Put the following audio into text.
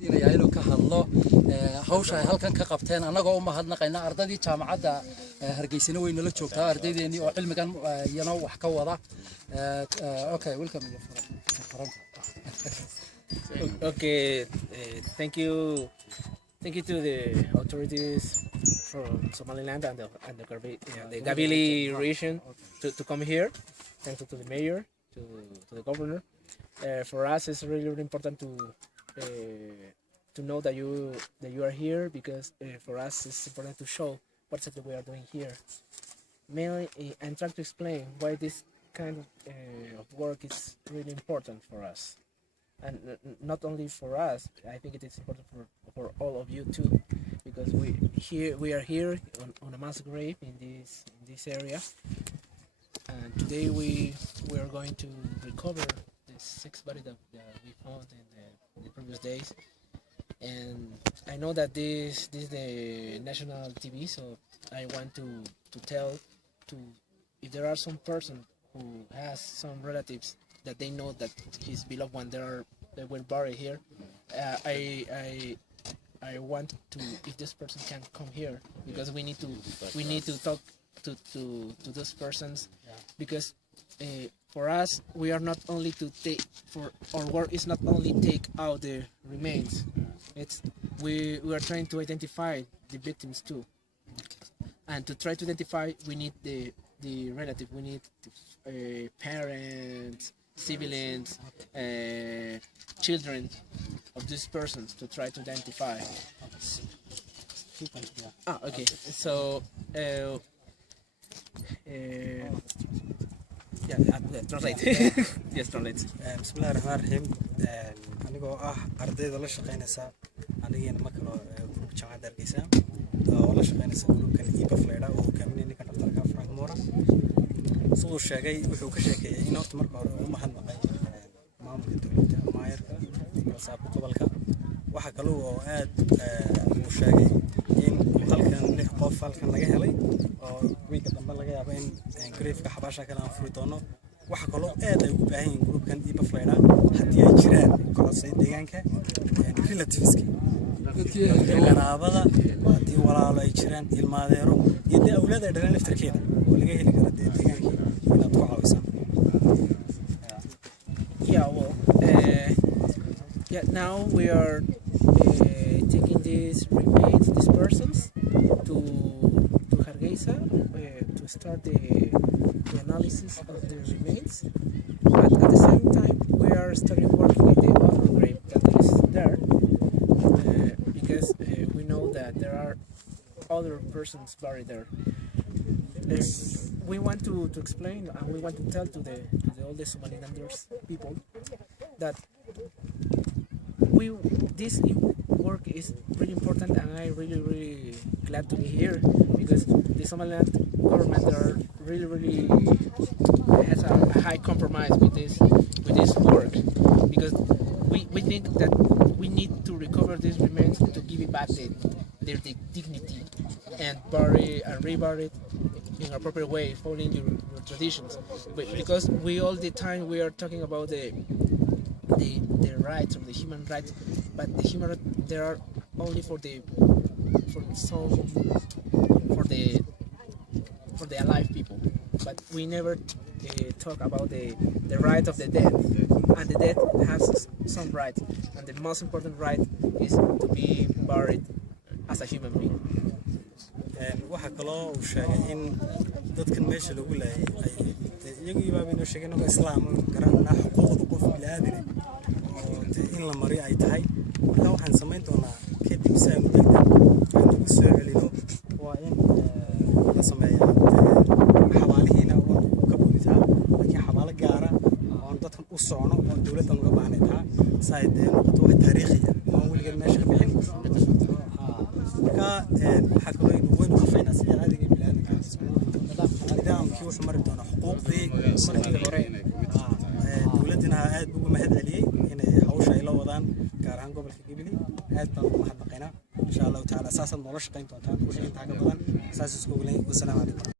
inuu ka hadlo hawsha ay halkan ka qabteen anagoo u mahadnaqayna ardadii jaamacadda Hargeysa way nala joogtaa ardaydeeni oo cilmigan iyana wax ka wada okay welcome okay thank you to the authorities from Somaliland and the Gabili region to come here. Thanks to the mayor, to the governor. For us, it's really, really important to know that you are here, because for us it's important to show what exactly we are doing here. Mainly, I'm trying to explain why this kind of work is really important for us, and not only for us. I think it is important for all of you too, because we are here on a mass grave in this area, and today we are going to recover the 6 bodies that we found in the previous days. And I know that this is the national TV, so I want to tell if there are some person who has some relatives that they know that his beloved one they were buried here. I want to, if this person can come here, because we need to talk to those persons, because for us, we are not only to take, for our work is not only take out the remains. It's we are trying to identify the victims too, and to try to identify, we need the relative. We need parents, siblings, children of these persons to try to identify. Okay. So. Translate. Yes, translate. Bismillahirrahmanirrahim. Anigoo ardayda la shaqeynaysa anigeena ma kala group jaamacadda Hargeysa oo la shaqeynaysa groupkan IPA oo hogaaminaya ninka dhaqtarka Frank Mora. Soo sheegay wuxuu ka sheekeeyay in horta marka hore uu mahadnaqay maamulka dowladda maayarka saabka gobolka. Waxa kale oo aad uu sheegay in halkan 6 qof halkan laga helay oo wiilka dambe laga yaabo in grave ka xabaasha kale aan furi doono. waxa kale oo aad ay u baahan yihiin groupkan IPA haddii ay jiraan koroosay deegaanka relatives qaraabada haddii walaalo ay jiraan ilmaadeero iyo dee awlaad ay dhaleen laftarkeeda oo laga heli karo deegaanka inaad ku caawisaa. Now we are taking these remains, these persons, to Hargeisa to start the analysis of the remains. But at the same time, we are starting working in the other grave that is there, because we know that there are other persons buried there. We want to explain, and we want to tell to the oldest Somalilanders people that this work is really important, and I'm really glad to be here, because the Somaliland government are really has a high compromise with this work, because we think that we need to recover these remains to give it back their dignity and bury and rebury it in a proper way, following your traditions. But because all the time we are talking about the rights of the human rights, but the human rights, there are only for the alive people, but we never talk about the right of the dead, and the dead has some rights, and the most important right is to be buried as a human being. waxa kale oo uu sheegay in dadkan meesha lagu leeyahay iyagu ibaabino sheegeen oo islaam garanaa xuquuqda qof bilaadan oo in la mariyo ay tahay. marka waxaan sameyn doonaa kadib saan u soo celino waa in la sameeyaa xawaalihiina oo ka buuxitaa laakiin xawaalo gaara oo dadkan u socno oo dawladda uga baahnaytaa saayidee noqoto wax taariikhi ah oo weligeed meesha ka bixin. marka waxa kale oo weyn ka faynaa sida caadiga bilaadanka nidaamkii wuxuu mari doonaa xuquuqdii markii hore dawladana aad ugu mahad celiyay inay hawsha ay la wadaan gaar ahaan gobolka Gibili. aad baan ugu mahadnaqaynaa insha Allah taala. asaasan nolosha shaqayn doontaan ku shaqayn taag badan asaas isku walayn. Wassalaamu calaykum.